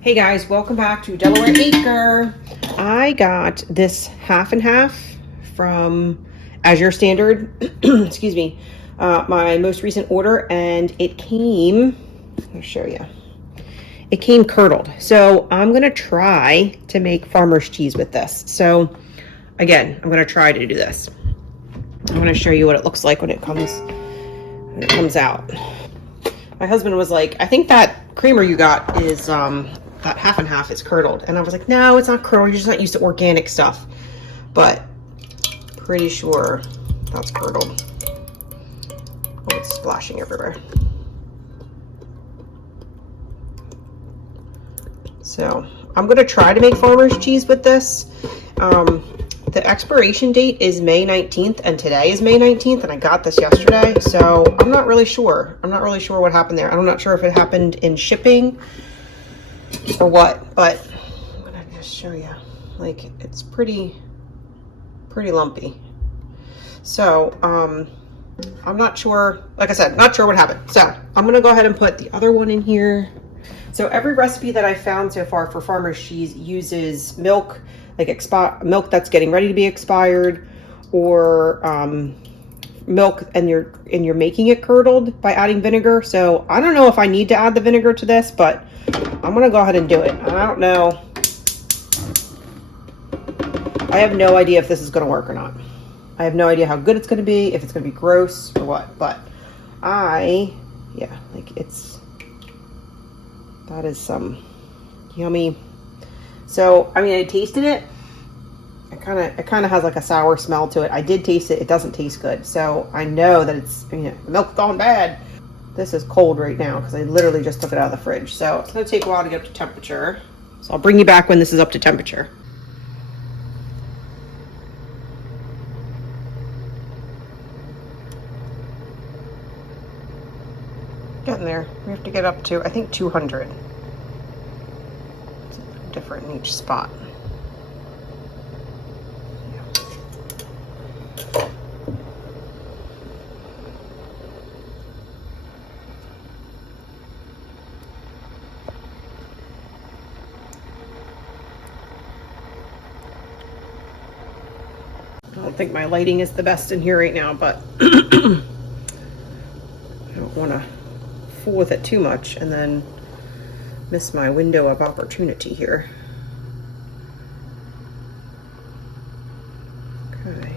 Hey guys, welcome back to Delaware Acre. I got this half and half from As Your Standard, excuse me, my most recent order, and it came, I'll show you, it came curdled. So I'm gonna try to make farmer's cheese with this. So again, I'm gonna try to do this. I'm gonna show you what it looks like when it comes out. My husband was like, I think that creamer you got is that half and half is curdled. And I was like, no, it's not curdled. You're just not used to organic stuff. But pretty sure that's curdled. Oh, it's splashing everywhere. So I'm going to try to make farmer's cheese with this. The expiration date is May 19th and today is May 19th and I got this yesterday. So I'm not really sure. I'm not really sure what happened there. I'm not sure if it happened in shipping or what, but I'm gonna just show you. Like, it's pretty lumpy. So I'm not sure, like I said, not sure what happened. So I'm gonna go ahead and put the other one in here. So every recipe that I found so far for farmer's cheese uses milk, like milk that's getting ready to be expired, or milk and you're making it curdled by adding vinegar. So I don't know if I need to add the vinegar to this, but I'm gonna go ahead and do it. I don't know. I have no idea if this is gonna work or not. I have no idea how good it's gonna be, if it's gonna be gross or what, but yeah, like that is some yummy. So, I mean, I tasted it. It kind of has like a sour smell to it. I did taste it. It doesn't taste good. So I know that it's, the milk's gone bad. This is cold right now because I literally just took it out of the fridge. So it's going to take a while to get up to temperature. So I'll bring you back when this is up to temperature. Getting there. We have to get up to, I think, 200. It's different in each spot. I don't think my lighting is the best in here right now, but I don't want to fool with it too much and then miss my window of opportunity here. Okay,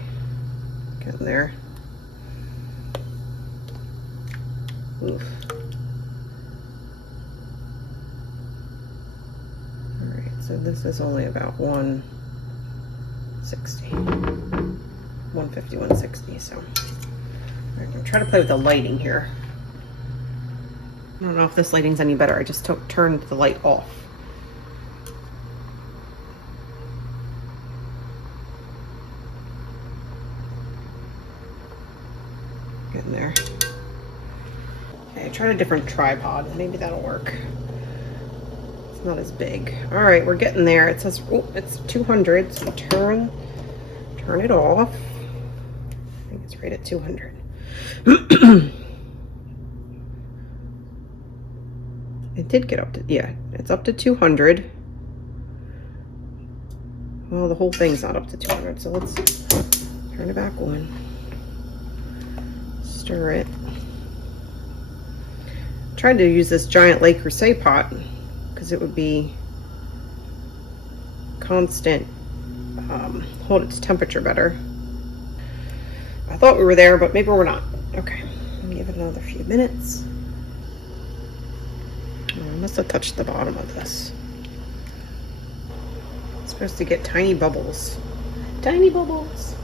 getting there. Oof. All right, so this is only about 160, 150, 160. So I'm gonna try to play with the lighting here. I don't know if this lighting's any better. I just turned the light off. Getting there. Okay, I tried a different tripod. Maybe that'll work. It's not as big. All right, we're getting there. It says, oh, it's 200. So turn it off. I think it's right at 200. It did get up to, yeah, it's up to 200. Well, the whole thing's not up to 200, so let's turn it back on. Stir it. I tried to use this giant Le Creuset pot because it would be constant, hold its temperature better. I thought we were there, but maybe we're not. Okay, give it another few minutes. Oh, I must have touched the bottom of this. It's supposed to get tiny bubbles. Tiny bubbles.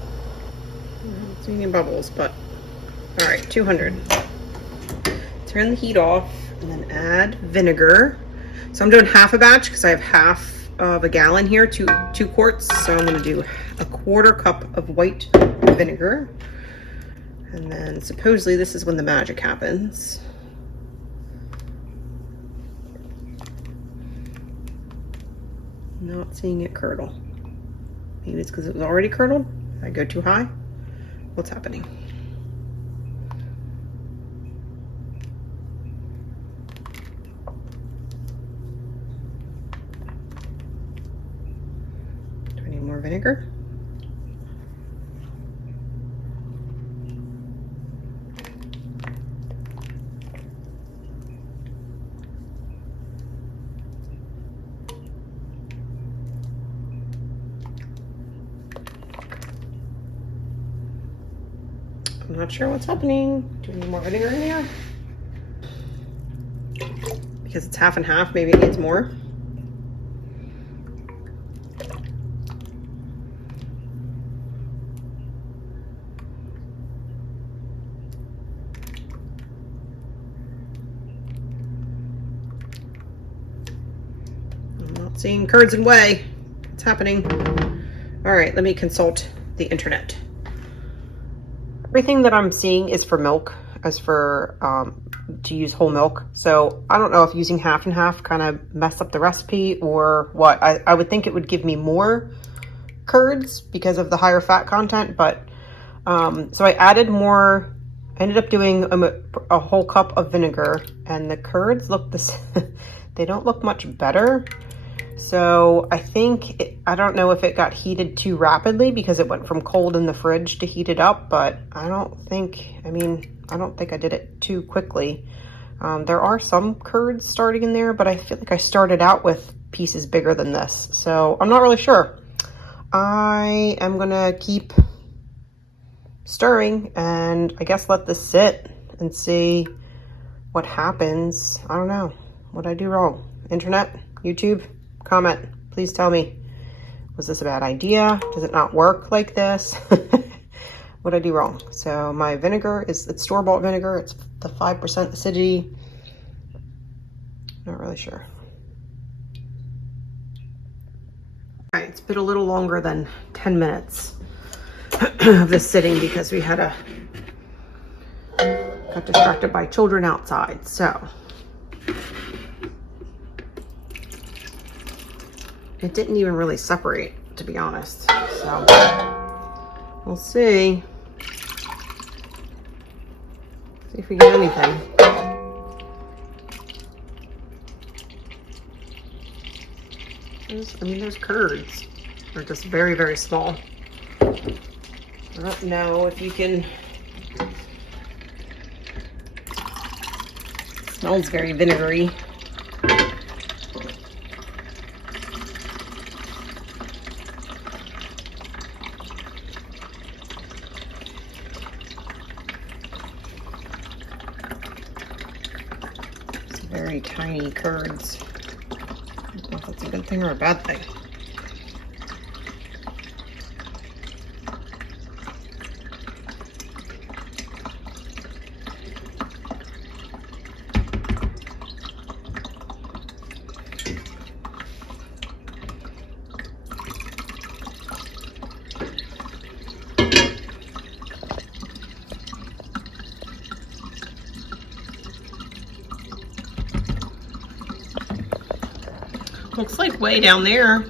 It's making bubbles, but all right, 200. Turn the heat off and then add vinegar. So I'm doing half a batch because I have half of a gallon here, two quarts. So I'm gonna do a 1/4 cup of white vinegar. And then supposedly this is when the magic happens. Not seeing it curdle. Maybe it's because it was already curdled. Did I go too high? What's happening? more vinegar. I'm not sure what's happening. Do we need more vinegar in there? Because it's half and half, maybe it needs more. I'm not seeing curds and whey. What's happening? All right, let me consult the internet. Everything that I'm seeing is for milk, as for to use whole milk. So I don't know if using half and half kind of messed up the recipe or what. I would think it would give me more curds because of the higher fat content, but so I added more. I ended up doing a whole cup of vinegar, and the curds look this. They don't look much better. So I think, I don't know if it got heated too rapidly because it went from cold in the fridge to heated up, but I don't think I did it too quickly. There are some curds starting in there, but I feel like I started out with pieces bigger than this. So I'm not really sure. I am gonna keep stirring and I guess let this sit and see what happens. I don't know. What did I do wrong? Internet? YouTube? Comment, please tell me, was this a bad idea? Does it not work like this? What did I do wrong? So my vinegar it's store-bought vinegar. It's the 5% acidity. Not really sure. All right, it's been a little longer than 10 minutes of this sitting because we got distracted by children outside. So it didn't even really separate, to be honest. So we'll see. See if we get anything. There's curds. They're just very, very small. I don't know if you can. It smells very vinegary. Very tiny curds. I don't know if that's a good thing or a bad thing. Looks like way down there.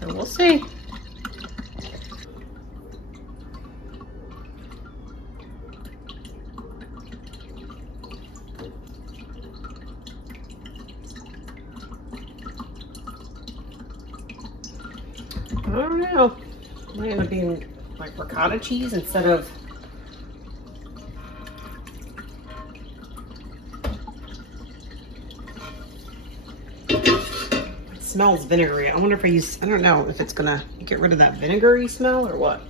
So we'll see. I don't know. It might end up being like ricotta cheese instead of smells vinegary. I wonder if I don't know if it's gonna get rid of that vinegary smell or what.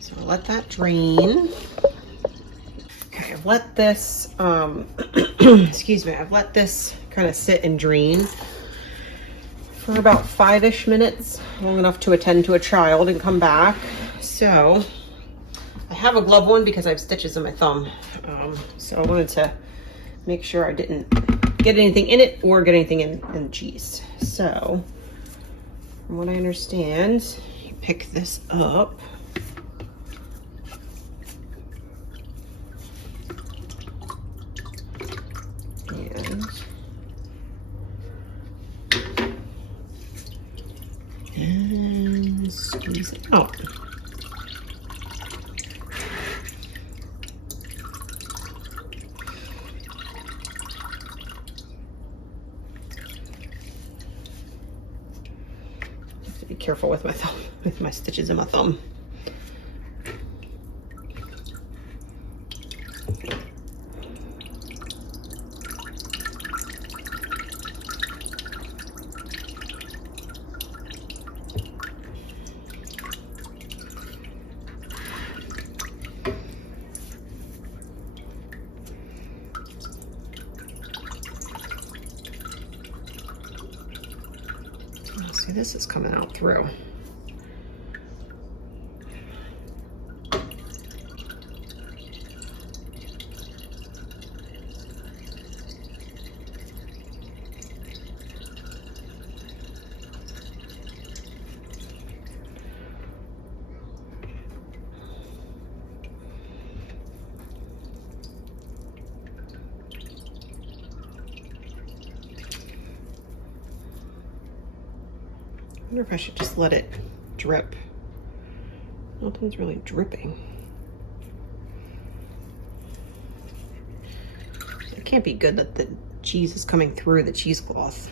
So I'll let that drain. Okay, I've let this, excuse me, I've let this kind of sit and drain for about 5-ish minutes, long enough to attend to a child and come back. So I have a glove on because I have stitches in my thumb. So I wanted to make sure I didn't get anything in it or get anything in the cheese. So from what I understand, you pick this up. Oh. Have to be careful with my thumb, with my stitches in my thumb. See, this is coming out through. I wonder if I should just let it drip. Nothing's really dripping. It can't be good that the cheese is coming through the cheesecloth.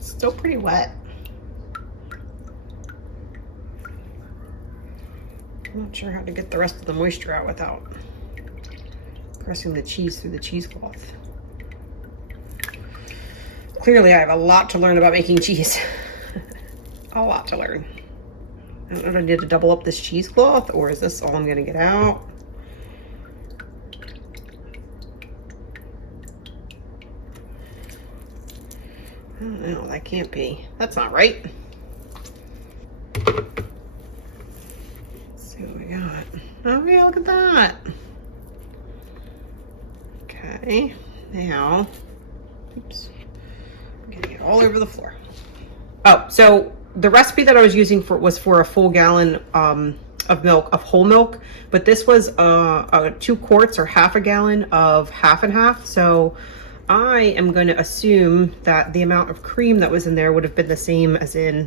Still pretty wet. I'm not sure how to get the rest of the moisture out without pressing the cheese through the cheesecloth. Clearly, I have a lot to learn about making cheese. A lot to learn. I don't know if I need to double up this cheesecloth, or is this all I'm gonna get out? I don't know, that can't be. That's not right. Let's see what we got. Oh yeah, look at that. Okay, now, oops, I'm getting it all over the floor. Oh, so the recipe that I was using was for a full gallon of milk, of whole milk, but this was 2 quarts or half a gallon of half and half. So I am going to assume that the amount of cream that was in there would have been the same as in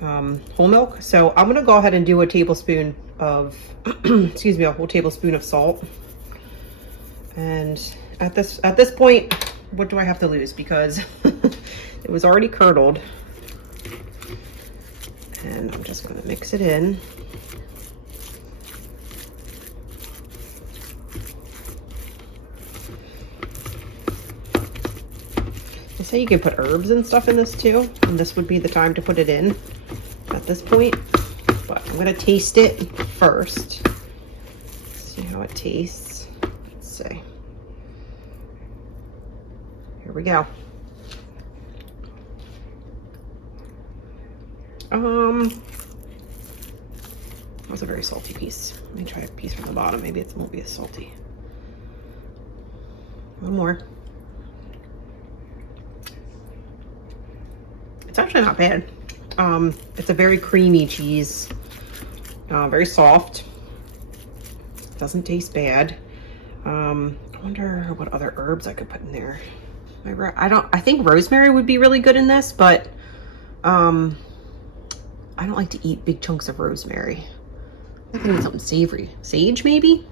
whole milk. So I'm going to go ahead and do a tablespoon of, excuse me, a whole tablespoon of salt. And at this point, what do I have to lose? Because it was already curdled. And I'm just going to mix it in. They say you can put herbs and stuff in this too, and this would be the time to put it in at this point. But I'm going to taste it first. See how it tastes. Let's see. Here we go. That was a very salty piece. Let me try a piece from the bottom. Maybe it won't be as salty. One more. It's actually not bad. It's a very creamy cheese, very soft. Doesn't taste bad. I wonder what other herbs I could put in there. I think rosemary would be really good in this, but I don't like to eat big chunks of rosemary. I think I need something savory. Sage, maybe?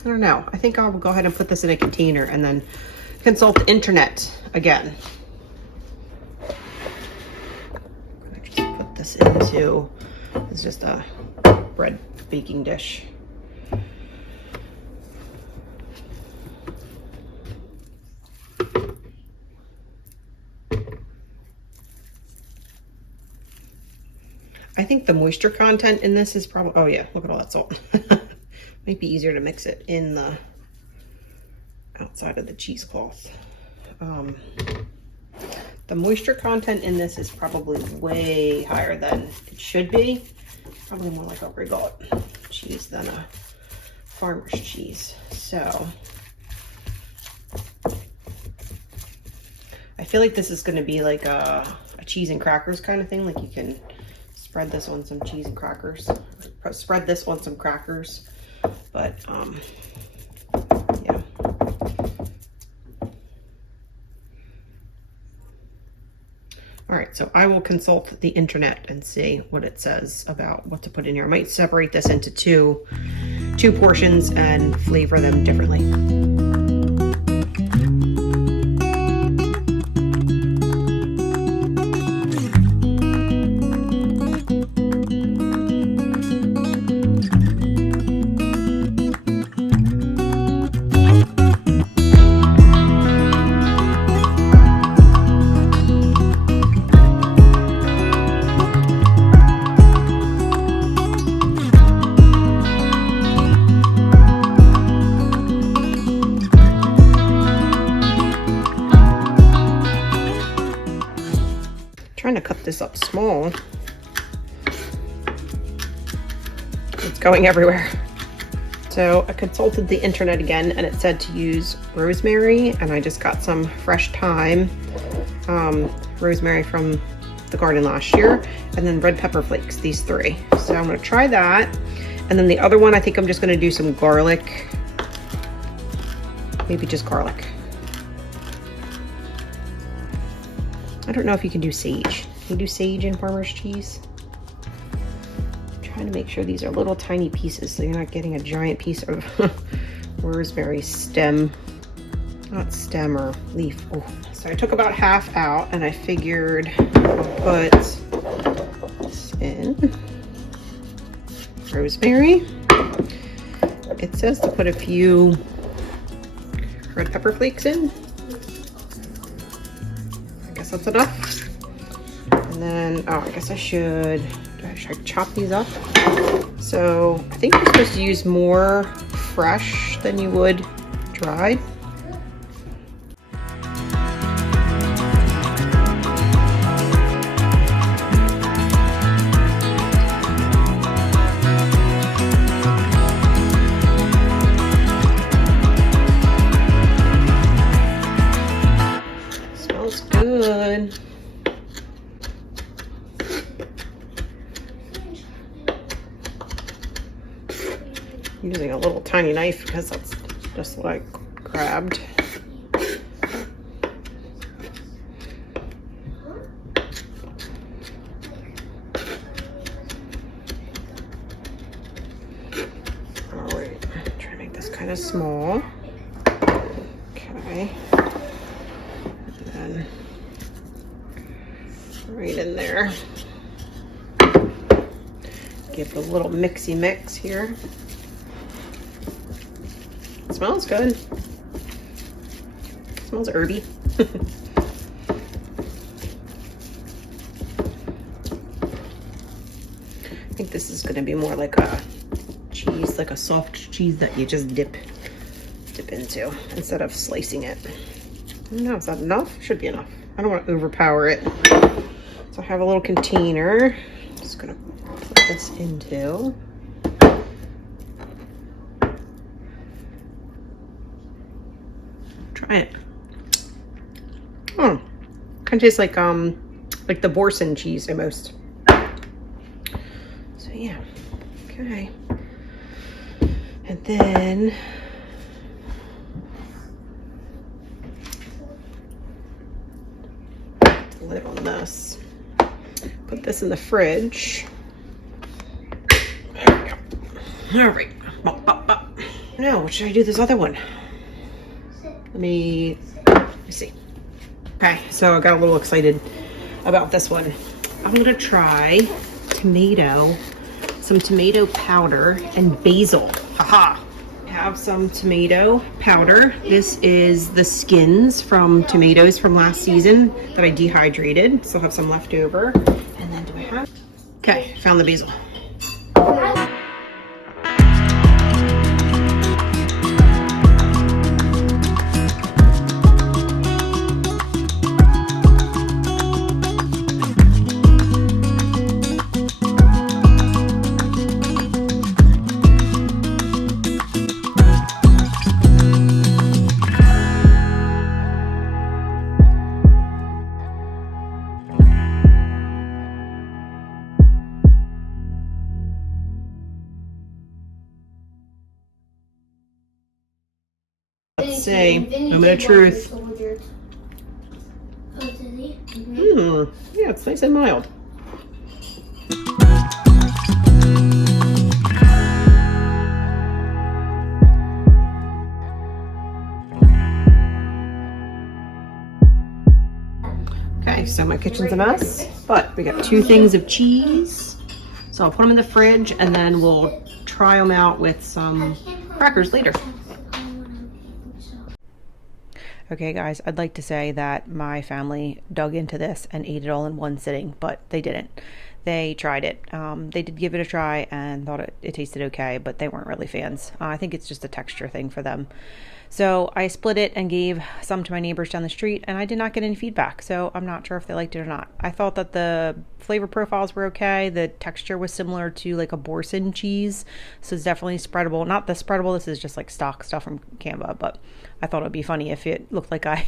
I don't know. I think I'll go ahead and put this in a container and then consult the internet again. I'm gonna just put this into, it's just a bread baking dish. I think the moisture content in this is probably, oh yeah, look at all that salt. Might be easier to mix it in the outside of the cheesecloth. The moisture content in this is probably way higher than it should be. Probably more like a regular cheese than a farmer's cheese. So I feel like this is going to be like a cheese and crackers kind of thing. Like you can spread this on some cheese and crackers. Spread this on some crackers. But, yeah. All right, so I will consult the internet and see what it says about what to put in here. I might separate this into two portions and flavor them differently. Trying to cut this up small. It's going everywhere. So I consulted the internet again and it said to use rosemary, and I just got some fresh thyme, rosemary from the garden last year, and then red pepper flakes, these three. So I'm gonna try that. And then the other one, I think I'm just gonna do some garlic, maybe just garlic. I don't know if you can do sage. Can you do sage in farmer's cheese? I'm trying to make sure these are little tiny pieces so you're not getting a giant piece of rosemary stem. Not stem or leaf. Oh. So I took about half out and I figured I'll put this in. Rosemary. It says to put a few red pepper flakes in. That's enough. And then, oh, I guess should I chop these up? So I think you're supposed to use more fresh than you would dried. Good. I'm using a little tiny knife because that's just what I grabbed. All right, try to make this kind of small. Okay. Right in there. Give it a little mixy mix here. It smells good. It smells herby. I think this is going to be more like a cheese, like a soft cheese that you just dip into instead of slicing it. I don't know, is that enough? Should be enough. I don't want to overpower it. So I have a little container. Just gonna put this into. Try it. Oh, kind of tastes like the Boursin cheese almost. So yeah, okay. And then lid on this. Put this in the fridge. There we go. All right. Bop, bop, bop. Now, what should I do this other one? Let me see. Okay, so I got a little excited about this one. I'm gonna try some tomato powder and basil. Haha. I have some tomato powder. This is the skins from tomatoes from last season that I dehydrated. Still have some left over. And then do I have? Okay, found the basil. see. Moment of truth. Yeah, it's nice and mild. Okay, so my kitchen's a mess, but we got 2 things of cheese. So I'll put them in the fridge and then we'll try them out with some crackers later. Okay guys, I'd like to say that my family dug into this and ate it all in one sitting, but they didn't. They tried it. They did give it a try and thought it tasted okay, but they weren't really fans. I think it's just a texture thing for them. So I split it and gave some to my neighbors down the street, and I did not get any feedback, so I'm not sure if they liked it or not. I thought that the flavor profiles were okay. The texture was similar to like a Boursin cheese, so it's definitely spreadable. Not the spreadable, this is just like stock stuff from Canva, but I thought it would be funny if it looked like I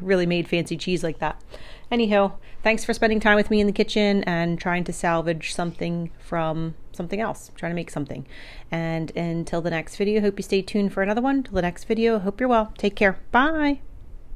really made fancy cheese like that. Anyhow, thanks for spending time with me in the kitchen and trying to salvage something from something else, trying to make something. And until the next video, hope you stay tuned for another one. Till the next video, hope you're well. Take care. Bye.